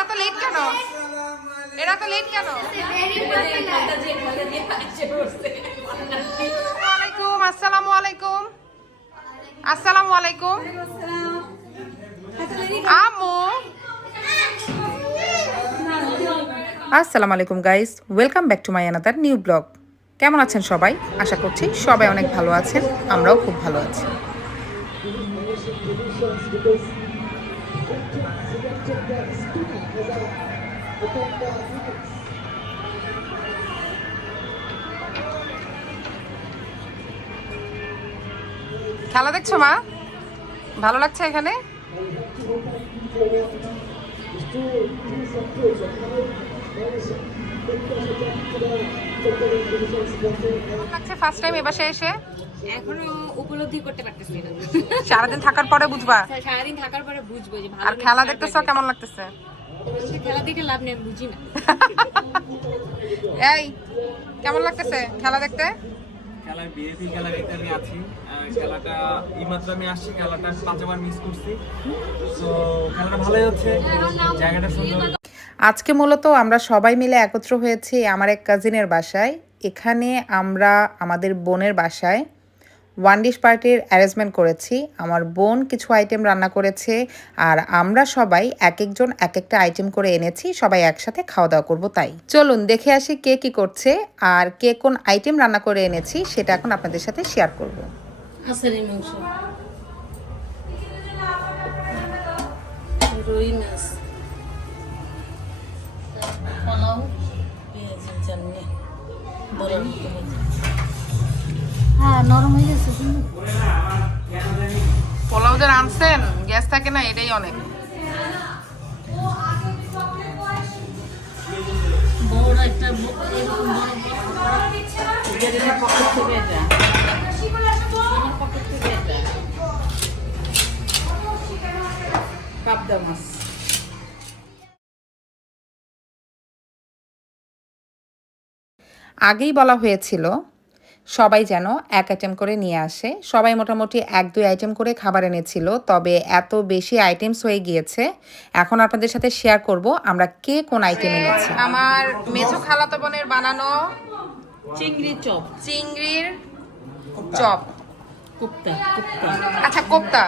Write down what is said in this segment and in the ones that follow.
এরা তো লেট কেন? এরা তো লেট কেন? আসসালামু আলাইকুম। আসসালামু আলাইকুম। আমু। আসসালামু আলাইকুম guys welcome back to my another new vlog কেমন আছেন সবাই? আশা করছি সবাই অনেক ভালো আছেন, আমরাও খুব ভালো আছি। খেলা দেখছ মা? ভালো লাগছে এখানে? লাগছে ফার্স্ট টাইম এ এসে? এখনও উপলব্ধি করতে পারতেছি না। সারাদিন থাকার পরে বুঝবা। সারাদিন থাকার পরে বুঝব যে ভালো আর খেলা দেখতেছো কেমন লাগতেছে? খেলা দেখে লাভ নেই বুঝি না। এই কেমন লাগতেছে খেলা দেখতে? খেলায় বিএপি খেলা দেখতে আমি আছি। খেলাটা এইমাত্র আমি আসছি খেলাটা পাঁচবার মিস করছি। তো খেলাটা ভালোই হচ্ছে। জায়গাটা সুন্দর। আজকে মূলত আমরা সবাই মিলে একত্র হয়েছি আমার এক কাজিনের বাসায়। এখানে আমরা আমাদের বোনের বাসায় ওয়ান ডিশ পার্টির অ্যারেঞ্জমেন্ট করেছি। আমার বোন কিছু আইটেম রান্না করেছে আর আমরা সবাই এক একজন এক একটা আইটেম করে এনেছি, সবাই একসাথে খাওয়া দাওয়া করব তাই। চলুন দেখে আসি কে কি করছে আর কে কোন আইটেম রান্না করে এনেছি, সেটা এখন আপনাদের সাথে শেয়ার করব। রুই মাছ। পোলাও পেঁয়াজের চাটনি বড় হ্যাঁ নরম হয়ে গেছে পোলাও যে আনছেন গ্যাস থাকে না এটাই অনেক। বড় একটা এরকম বড় এটা আমার পকেট থেকে আগেই বলা হয়েছিল সবাই যেন এক আইটেম করে নিয়ে আসে। সবাই মোটামুটি এক দুই আইটেম করে খাবার এনেছিল তবে এত বেশি আইটেমস হয়ে গিয়েছে। এখন আপনাদের সাথে শেয়ার করব আমরা কে কোন আইটেম এনেছি। আমার মেজো খালাতো বোনের বানানো চিংড়ি চপ। চিংড়ির চপ। কুপ্তা কুপ্তা। আচ্ছা কোপ্তা।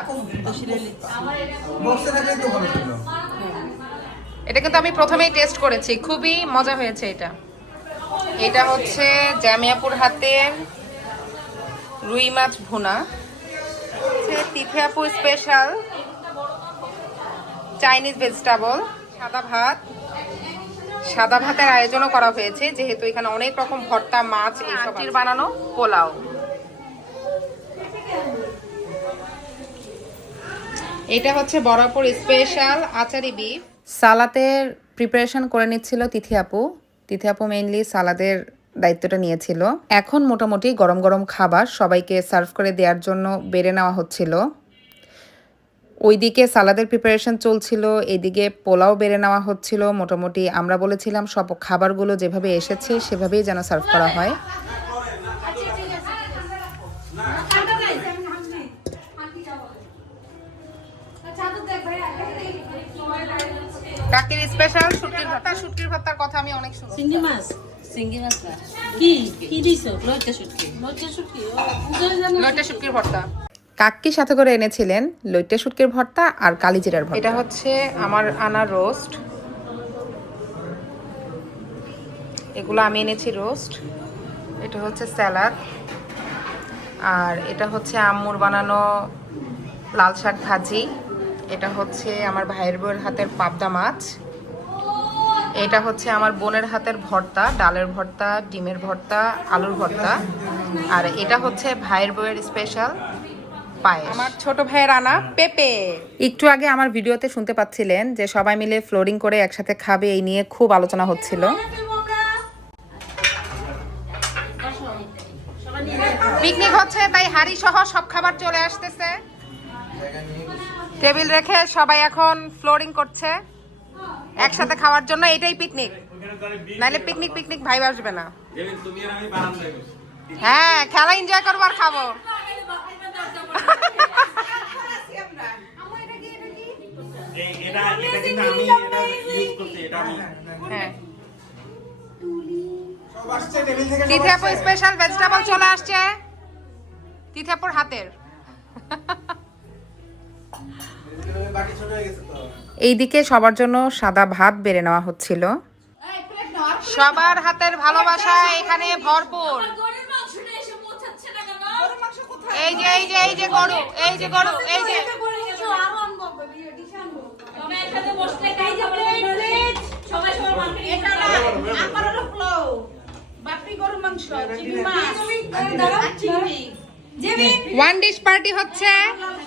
এটা কিন্তু আমি প্রথমেই টেস্ট করেছি খুবই মজা হয়েছে এটা। এটা হচ্ছে জামিয়াপুর হাতের রুই মাছ ভুনা। হচ্ছে তিথিয়াপু স্পেশাল চাইনিজ ভেজিটেবল সাদা ভাত। সাদা ভাতের আয়োজনও করা হয়েছে যেহেতু এখানে অনেক রকম ভর্তা মাছ এইসব বানানো পোলাও। এটা হচ্ছে বরাবর স্পেশাল আচারি বিফ সালাতের প্রিপারেশন করে নিচ্ছিল তিথি আপু। তিথি আপু মেইনলি সালাদের দায়িত্বটা নিয়েছিল। এখন মোটামুটি গরম গরম খাবার সবাইকে সার্ভ করে দেওয়ার জন্য বেড়ে নেওয়া হচ্ছিল। ওইদিকে সালাদের প্রিপারেশন চলছিল, এদিকে পোলাও বেড়ে নেওয়া হচ্ছিল। মোটামুটি আমরা বলেছিলাম সব খাবারগুলো যেভাবে এসেছে সেভাবেই যেন সার্ভ করা হয়। কাকির স্পেশাল শুটকির ভর্তা শুটকির ভর্তার কথা আমি অনেক শুনছি। চিংড়ি মাছ? চিংড়ি মাছ কি? কি দিছো? লইটা শুটকি। লইটা শুটকি? ও পূজার জানো? লইট্টা শুটকির ভর্তা। কাকি সাথে করে এনেছিলেন লইট্টা শুটকির ভর্তা আর কালিজিরার ভর্তা। এটা হচ্ছে আমার আনা রোস্ট এগুলো আমি এনেছি রোস্ট এটা হচ্ছে স্যালাড আর এটা হচ্ছে আম্মুর বানানো লাল শাক ভাজি। এটা হচ্ছে আমার ভাইয়ের বউয়ের হাতের পাবদা মাছ। এটা হচ্ছে আমার বোনের হাতের ভর্তা ডালের ভর্তা ডিমের ভর্তা আলুর ভর্তা। আর এটা হচ্ছে ভাইয়ের বউয়ের স্পেশাল পায়েস। আমার ছোট ভাইয়ের আনা পেপে। একটু আগে আমার ভিডিওতে শুনতে পাচ্ছিলেন যে সবাই মিলে ফ্লোরিং করে একসাথে খাবে এই নিয়ে খুব আলোচনা হচ্ছিল। পিকনিক হচ্ছে তাই হাড়ি সহ সব খাবার চলে আসতেছে। টেবিল রেখে সবাই এখন ফ্লোরিং করছে একসাথে খাওয়ার জন্য এটাই পিকনিক নাইলে পিকনিক পিকনিক ভাই আসবে না। তুমি আর আমি বারান্দায় বসি। হ্যাঁ খেলা এনজয় করব আর খাব। হ্যাঁ। তিথিয়াপুর স্পেশাল ভেজিটেবল চলে আসছে। তিথিয়াপুর হাতের। এইদিকে সবার জন্য সাদা ভাত বেড়ে নেওয়া হচ্ছিল। সবার হাতের ভালোবাসা এখানে ভরপুর। এই যে এই যে এই যে গরু এই যে গরু এই যে। ওয়ান ডিশ পার্টি হচ্ছে।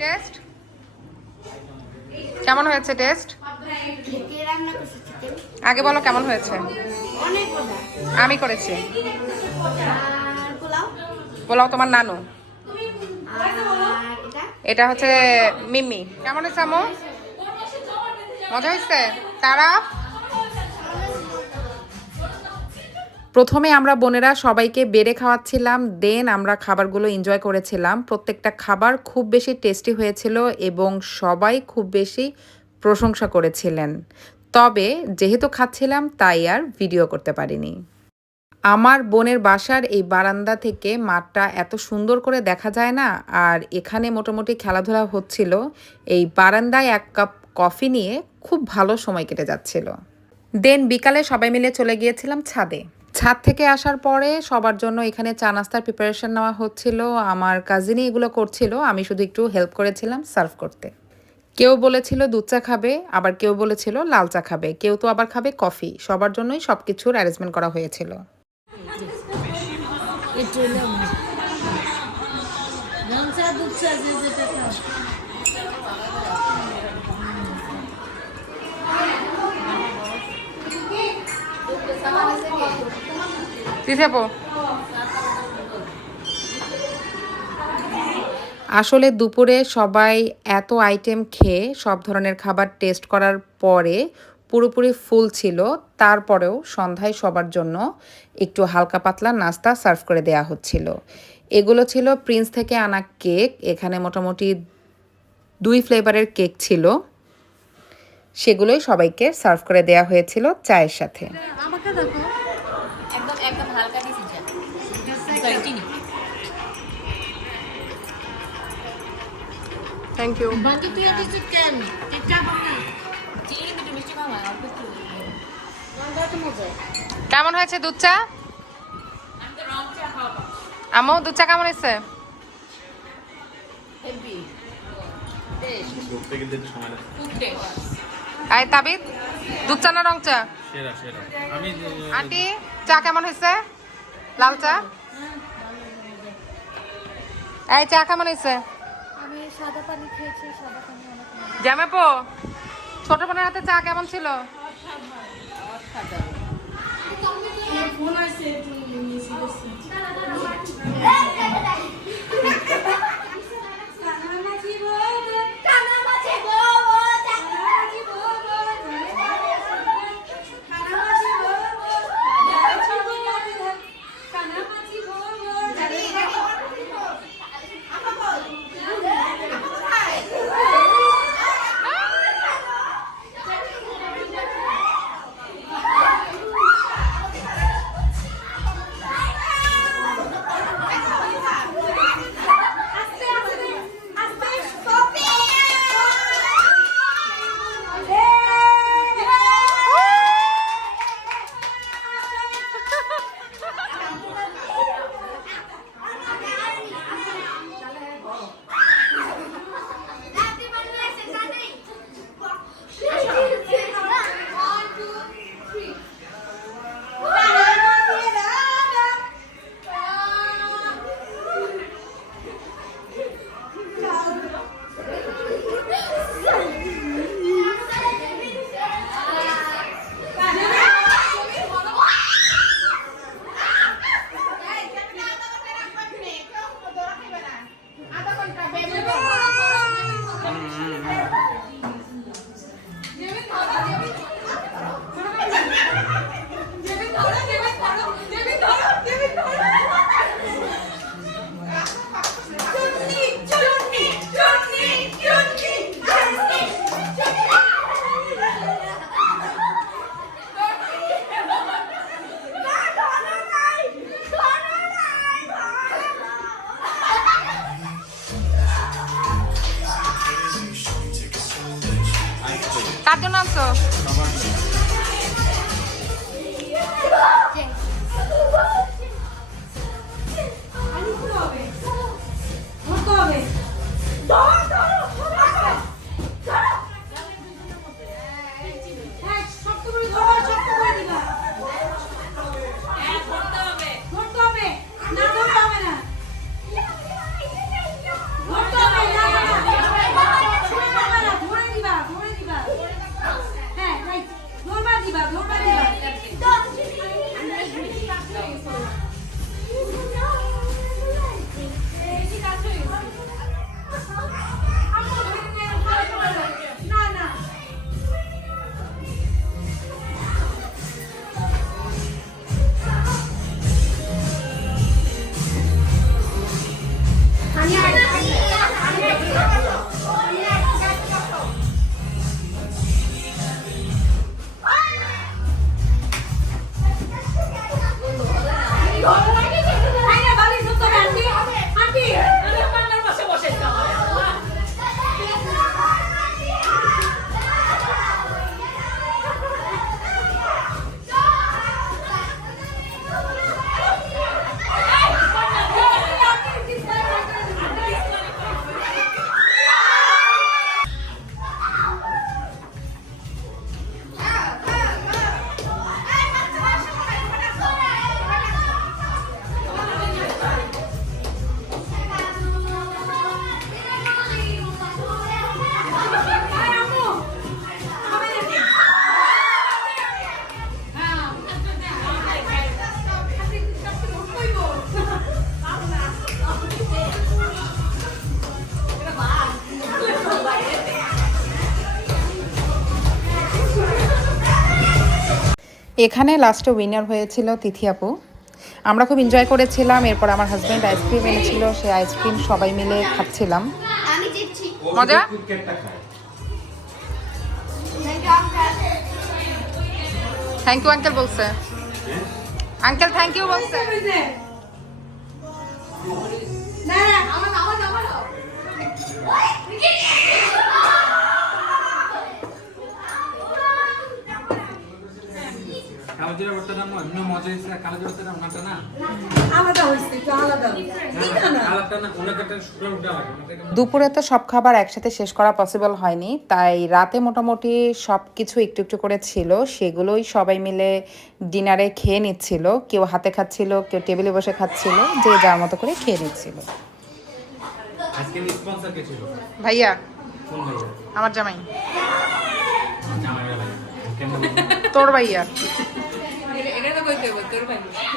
টেস্ট? কেমন হয়েছে টেস্ট? আগে বলো কেমন হয়েছে। আমি করেছি। পোলাও, তোমার নানু। এটা হচ্ছে মিমি। কেমন হয়েছে আমো মজা হয়েছে? তারা? প্রথমে আমরা বোনেরা সবাইকে বেড়ে খাওয়াচ্ছিলাম, দেন আমরা খাবারগুলো এনজয় করেছিলাম। প্রত্যেকটা খাবার খুব বেশি টেস্টি হয়েছিল এবং সবাই খুব বেশি প্রশংসা করেছিলেন। তবে যেহেতু খাচ্ছিলাম, তাই আর ভিডিও করতে পারিনি। আমার বোনের বাসার এই বারান্দা থেকে মাঠটা এত সুন্দর করে দেখা যায় না, আর এখানে মোটামুটি খেলাধুলা হচ্ছিল। এই বারান্দায় এক কাপ কফি নিয়ে খুব ভালো সময় কেটে যাচ্ছিল। দেন বিকালে সবাই মিলে চলে গিয়েছিলাম ছাদে। ছাদ থেকে আসার পরে সবার জন্য এখানে চা নাস্তার প্রিপারেশন নেওয়া হচ্ছিল। আমার কাজিনই এগুলো করছিল আমি শুধু একটু হেল্প করেছিলাম সার্ভ করতে। কেউ বলেছিল দুধ চা খাবে আবার কেউ বলেছিল লাল চা খাবে কেউ তো আবার খাবে কফি সবার জন্যই সব কিছুর অ্যারেঞ্জমেন্ট করা হয়েছিল। রংচা দুধচা আসলে দুপুরে সবাই এত আইটেম খেয়ে সব ধরনের খাবার টেস্ট করার পরে পুরোপুরি ফুল ছিল। তারপরেও সন্ধ্যায় সবার জন্য একটু হালকা পাতলা নাস্তা সার্ভ করে দেয়া হচ্ছিল। এগুলো ছিল প্রিন্স থেকে আনা কেক এখানে মোটামুটি দুই ফ্লেভারের কেক ছিল। সেগুলোই সবাইকে সার্ভ করে দেয়া হয়েছিল চায়ের সাথে। আমাকে দেখো একদম একদম হালকা দিছি যা থ্যাংক ইউ বাকি তুই এত চিকেন চিকেন বানা চিনি কিন্তু মিষ্টি খাওয়া অল্প একটু রংটা তো মজা কেমন হয়েছে দুধ চা আমি তো রং চা খাওয়া আমও দুধ চা কেমন হয়েছে আই তাবিদ দুধ চা না রং চা সেরা সেরা। আমি আন্টি চা কেমন হয়েছে? লাল চা? এই চা কেমন হয়েছে? আমি সাদা পানি খেয়েছি সাদা পানি জামাপো ছোট বোনের হাতে চা কেমন ছিল? অসাধারণ। Ay, herkes এখানে লাস্টে উইনার হয়েছিল তিথি আপু। আমরা খুব এনজয় করেছিলাম এরপর আমার হাজব্যান্ড আইসক্রিম এনেছিল সেই আইসক্রিম সবাই মিলে খাচ্ছিলাম। মজা? থ্যাংক ইউ আঙ্কেল বলছে। আঙ্কেল থ্যাংক ইউ বলছে। জিরা ভর্তাটা আমার এমনি মজা হয়েছে কালো না? আলাদা একটু আলাদা। তিতা না? কালারটা শুকনো উঠা লাগে দুপুরে তো সব খাবার একসাথে শেষ করা পসিবল হয়নি তাই রাতে মোটামুটি সব কিছু একটু একটু করে ছিল সেগুলোই সবাই মিলে ডিনারে খেয়ে নিচ্ছিল কেউ হাতে খাচ্ছিল কেউ টেবিলে বসে খাচ্ছিল যে যার মতো করে খেয়ে নিচ্ছিল। আজকে স্পন্সর কে ছিল? ভাইয়া আমার জামাই। তোর ভাইয়া।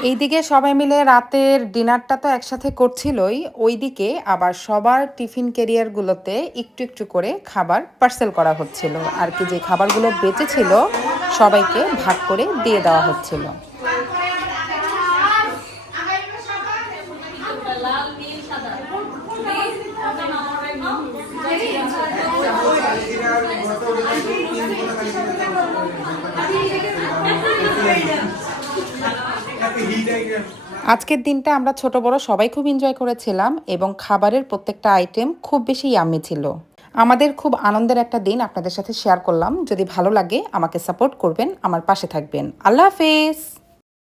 এইদিকে সবাই মিলে রাতের ডিনারটা তো একসাথে করছিলই, ওইদিকে আবার সবার টিফিন ক্যারিয়ারগুলোতে একটু একটু করে খাবার পার্সেল করা হচ্ছিল। আর কি যে খাবারগুলো বেঁচেছিল, সবাইকে ভাগ করে দিয়ে দেওয়া হচ্ছিল। নীল সাদা আজকের দিনটা আমরা ছোট বড় সবাই খুব এনজয় করেছিলাম এবং খাবারের প্রত্যেকটা আইটেম খুব বেশি ইয়ামি ছিল। আমাদের খুব আনন্দের একটা দিন আপনাদের সাথে শেয়ার করলাম। যদি ভালো লাগে আমাকে সাপোর্ট করবেন, আমার পাশে থাকবেন। আল্লাহ হাফেজ!